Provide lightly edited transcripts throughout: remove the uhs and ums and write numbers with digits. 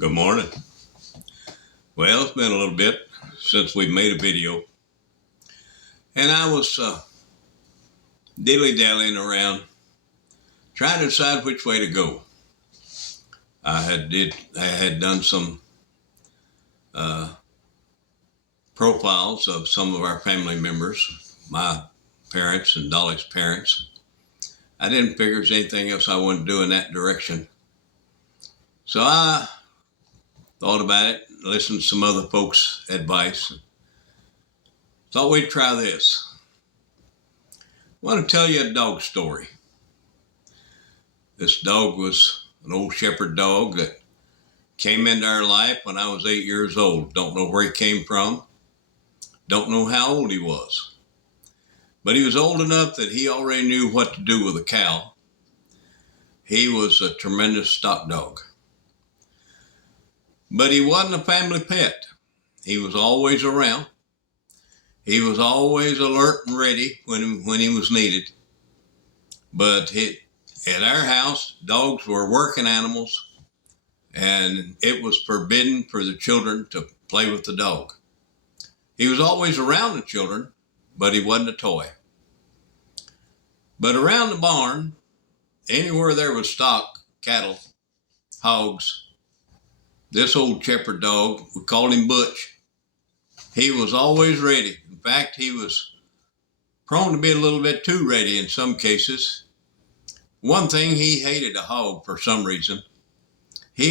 Good morning. Well, it's been a little bit since we made a video, and I was dilly-dallying around trying to decide which way to go. I had done some profiles of some of our family members, my parents and Dolly's parents. I didn't figure there's anything else I wanted to do in that direction. So I thought about it, listened to some other folks' advice, and thought we'd try this. I want to tell you a dog story. This dog was an old shepherd dog that came into our life when I was 8 years old. Don't know where he came from. Don't know how old he was. But he was old enough that he already knew what to do with a cow. He was a tremendous stock dog. But he wasn't a family pet. He was always around. He was always alert and ready when he was needed. But at our house, dogs were working animals, and it was forbidden for the children to play with the dog. He was always around the children, but he wasn't a toy. But around the barn, anywhere there was stock, cattle, hogs, this old shepherd dog, we called him Butch, he was always ready. In fact, he was prone to be a little bit too ready in some cases. One thing, he hated a hog for some reason. He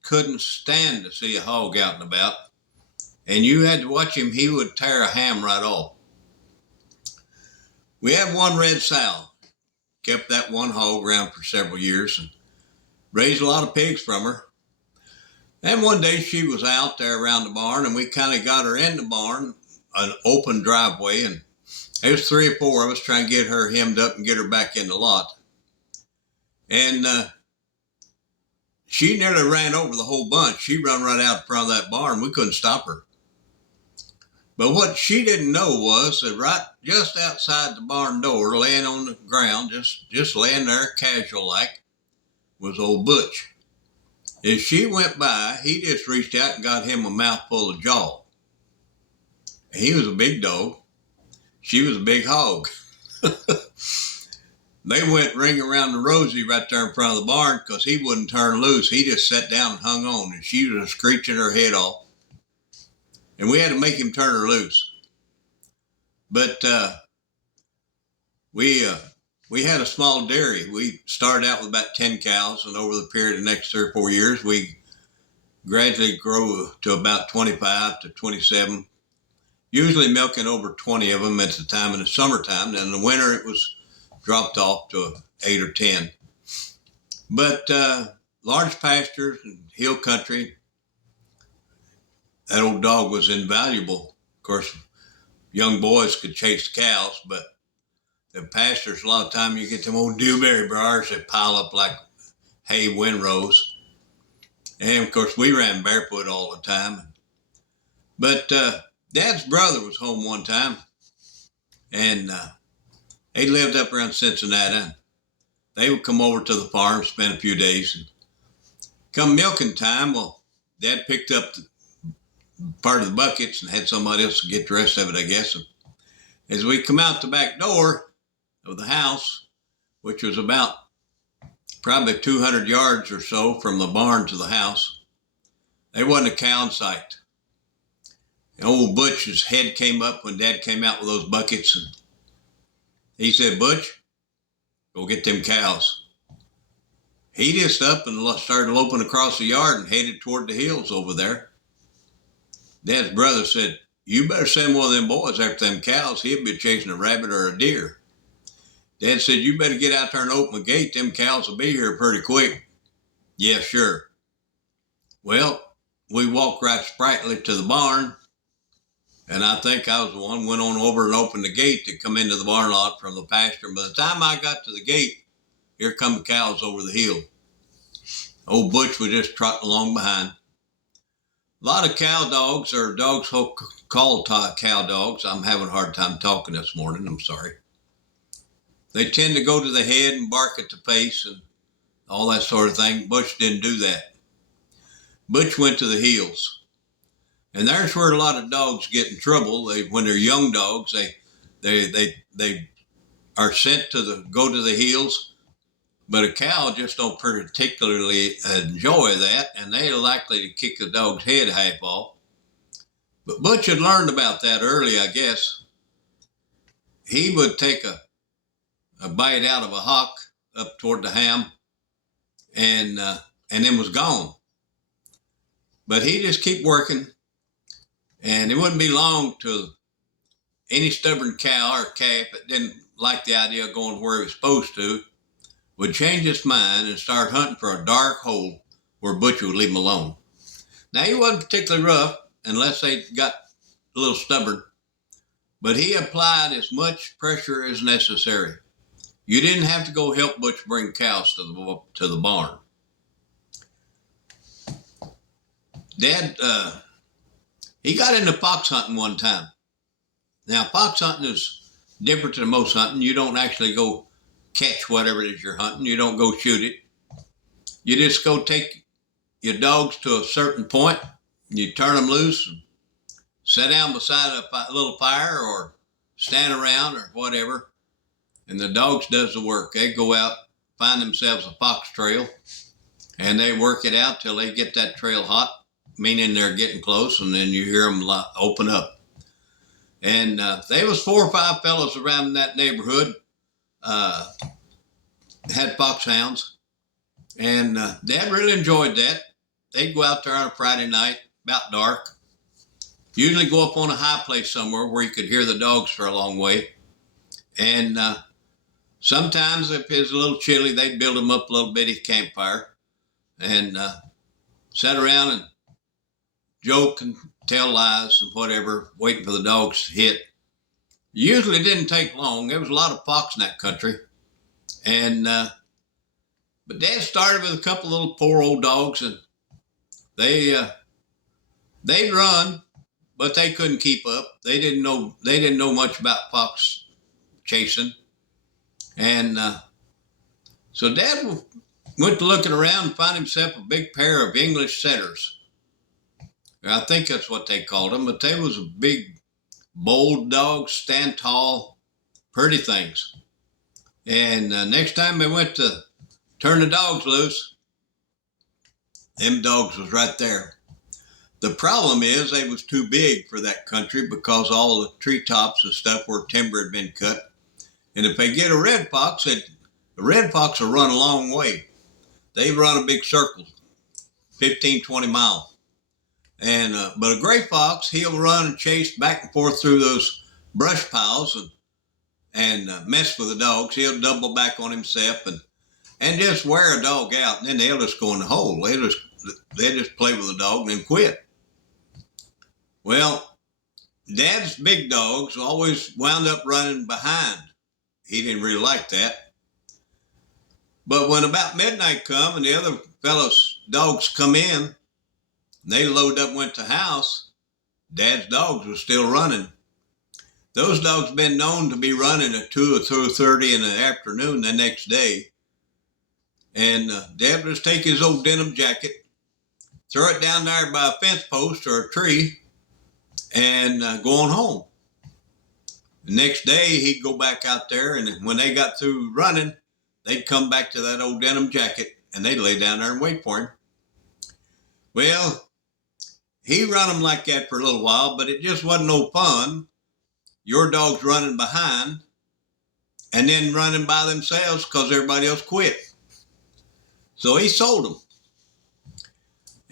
couldn't stand to see a hog out and about. And you had to watch him, he would tear a ham right off. We had one red sow, kept that one hog around for several years and raised a lot of pigs from her. And one day she was out there around the barn, and we kind of got her in the barn, an open driveway, and there was 3 or 4 of us trying to get her hemmed up and get her back in the lot. And she nearly ran over the whole bunch. She run right out in front of that barn. We couldn't stop her. But what she didn't know was that right just outside the barn door, laying on the ground, just laying there casual like, was old Butch. As she went by, he just reached out and got him a mouthful of jaw. He was a big dog. She was a big hog. They went ring around the rosy right there in front of the barn because he wouldn't turn loose. He just sat down and hung on, and she was screeching her head off. And we had to make him turn her loose. But we had a small dairy. We started out with about 10 cows, and over the period of the next 3 or 4 years, we gradually grew to about 25 to 27, usually milking over 20 of them at the time in the summertime. And in the winter, it was dropped off to 8 or 10. But large pastures and hill country, that old dog was invaluable. Of course, young boys could chase cows, but the pastures, a lot of time you get them old dewberry briars that pile up like hay windrows. And of course, we ran barefoot all the time. But Dad's brother was home one time, and they lived up around Cincinnati. And they would come over to the farm, spend a few days, and come milking time, well, Dad picked up part of the buckets and had somebody else to get the rest of it, I guess. And as we come out the back door of the house, which was about probably 200 yards or so from the barn to the house, there wasn't a cow in sight. And old Butch's head came up when Dad came out with those buckets, and he said, "Butch, go get them cows." He just up and started loping across the yard and headed toward the hills over there. Dad's brother said, "You better send one of them boys after them cows. He'll be chasing a rabbit or a deer." Dad said, "You better get out there and open the gate. Them cows will be here pretty quick." "Yeah, sure." Well, we walked right sprightly to the barn, and I think I was the one went on over and opened the gate to come into the barn lot from the pasture. And by the time I got to the gate, here come the cows over the hill. Old Butch was just trotting along behind. A lot of cow dogs, or dogs called cow dogs. I'm having a hard time talking this morning. I'm sorry. They tend to go to the head and bark at the face and all that sort of thing. Butch didn't do that. Butch went to the hills. And there's where a lot of dogs get in trouble. When they're young dogs, they are sent to go to the hills, but a cow just don't particularly enjoy that, and they're likely to kick the dog's head half off. But Butch had learned about that early, I guess. He would take a bite out of a hock up toward the ham, and then was gone. But he just keep working, and it wouldn't be long till any stubborn cow or calf that didn't like the idea of going where he was supposed to would change its mind and start hunting for a dark hole where Butch would leave him alone. Now, he wasn't particularly rough unless they got a little stubborn, but he applied as much pressure as necessary. You didn't have to go help Butch bring cows to the barn. Dad, he got into fox hunting one time. Now, fox hunting is different than most hunting. You don't actually go catch whatever it is you're hunting. You don't go shoot it. You just go take your dogs to a certain point, and you turn them loose and sit down beside a little fire or stand around or whatever, and the dogs does the work. They go out, find themselves a fox trail, and they work it out till they get that trail hot, meaning they're getting close, and then you hear them open up. And there was 4 or 5 fellows around in that neighborhood had foxhounds, and Dad really enjoyed that. They'd go out there on a Friday night, about dark, usually go up on a high place somewhere where you could hear the dogs for a long way. And sometimes if it was a little chilly, they'd build them up a little bitty campfire and sit around and joke and tell lies and whatever, waiting for the dogs to hit. Usually it didn't take long. There was a lot of fox in that country. And but Dad started with a couple of little poor old dogs, and they'd run, but they couldn't keep up. They didn't know much about fox chasing. And so Dad went to looking around and found himself a big pair of English setters. I think that's what they called them, but they was a big, bold dogs, stand tall, pretty things. And next time they went to turn the dogs loose, them dogs was right there. The problem is they was too big for that country because all the treetops and stuff where timber had been cut. And if they get a red fox, the red fox will run a long way. They run a big circle, 15, 20 miles. And but a gray fox, he'll run and chase back and forth through those brush piles and mess with the dogs. He'll double back on himself and just wear a dog out, and then they'll just go in the hole. They just play with the dog and then quit. Well, Dad's big dogs always wound up running behind. He didn't really like that. But when about midnight come and the other fellows' dogs come in, they loaded up and went to the house, Dad's dogs were still running. Those dogs been known to be running at 2 or 2:30 in the afternoon the next day. And Dad would just take his old denim jacket, throw it down there by a fence post or a tree, and go on home. The next day, he'd go back out there, and when they got through running, they'd come back to that old denim jacket, and they'd lay down there and wait for him. Well, he run them like that for a little while, but it just wasn't no fun. Your dog's running behind and then running by themselves because everybody else quit. So he sold them.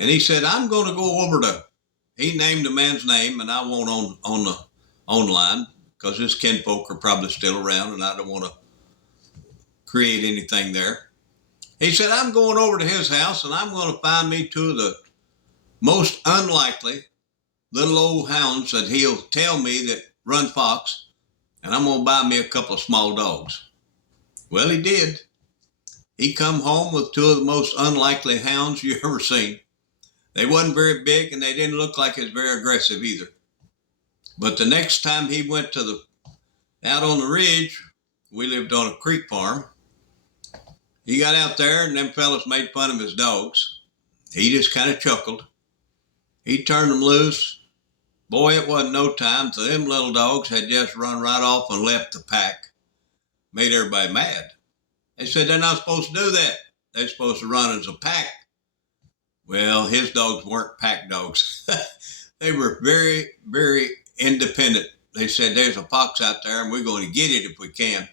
And he said, I'm going to go over to, he named the man's name, and I won't on the online because his kinfolk are probably still around and I don't want to create anything there. He said, I'm going over to his house and I'm going to find me 2 of the most unlikely little old hounds that he'll tell me that run fox, and I'm going to buy me a couple of small dogs. Well, he did. He come home with 2 of the most unlikely hounds you ever seen. They wasn't very big, and they didn't look like it was very aggressive either. But the next time he went to out on the ridge, we lived on a creek farm, he got out there, and them fellas made fun of his dogs. he just kind of chuckled. He turned them loose. Boy, it wasn't no time, so them little dogs had just run right off and left the pack. Made everybody mad. They said they're not supposed to do that. They're supposed to run as a pack. Well, his dogs weren't pack dogs. They were very, very independent. They said, there's a fox out there and we're going to get it if we can.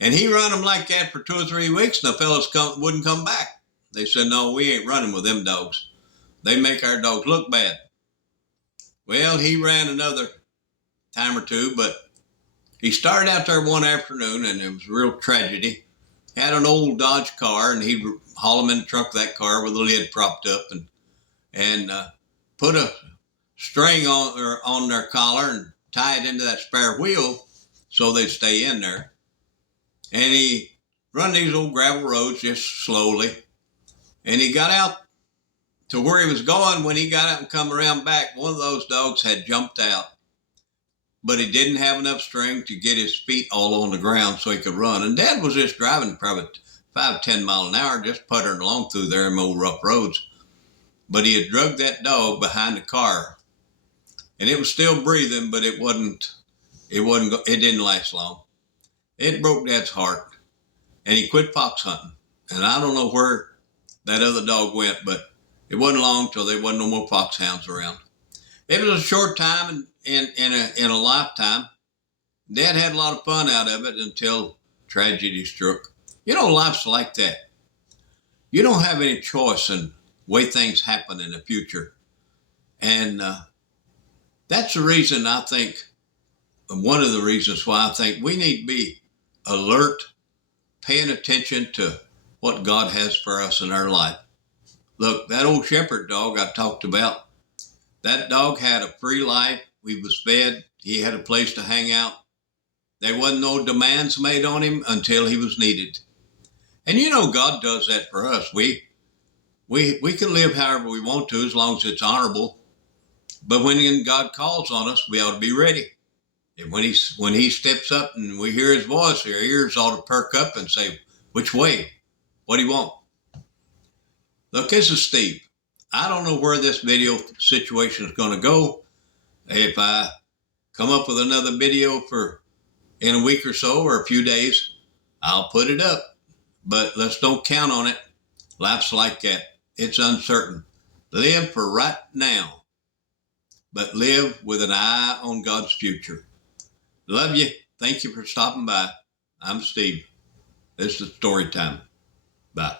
And he run them like that for 2 or 3 weeks, and the fellas wouldn't come back. They said, no, we ain't running with them dogs. They make our dogs look bad. Well, he ran another time or two, but he started out there one afternoon, and it was a real tragedy. He had an old Dodge car, and he'd haul them in the trunk of that car with the lid propped up, and put a string on their collar and tie it into that spare wheel so they'd stay in there. And he run these old gravel roads just slowly. And he got out to where he was going. When he got out and come around back, one of those dogs had jumped out, but he didn't have enough string to get his feet all on the ground so he could run. And Dad was just driving probably 5-10 miles an hour, just puttering along through there in old rough roads. But he had drugged that dog behind the car, and it was still breathing, but it didn't last long. It broke Dad's heart, and he quit fox hunting. And I don't know where that other dog went, but it wasn't long till there wasn't no more foxhounds around. It was a short time in a lifetime. Dad had a lot of fun out of it until tragedy struck. You know, life's like that. You don't have any choice in the way things happen in the future. And that's the reason I think, one of the reasons why I think we need to be alert, paying attention to what God has for us in our life. Look, that old shepherd dog I talked about, that dog had a free life. He was fed. He had a place to hang out. There wasn't no demands made on him until he was needed. And you know, God does that for us. We can live however we want to as long as it's honorable. But when God calls on us, we ought to be ready. And when he steps up and we hear his voice, our ears ought to perk up and say, which way? What do you want? Look, this is Steve. I don't know where this video situation is going to go. If I come up with another video in a week or so or a few days, I'll put it up. But let's don't count on it. Life's like that. It's uncertain. Live for right now, but live with an eye on God's future. Love you. Thank you for stopping by. I'm Steve. This is Story Time. Bye.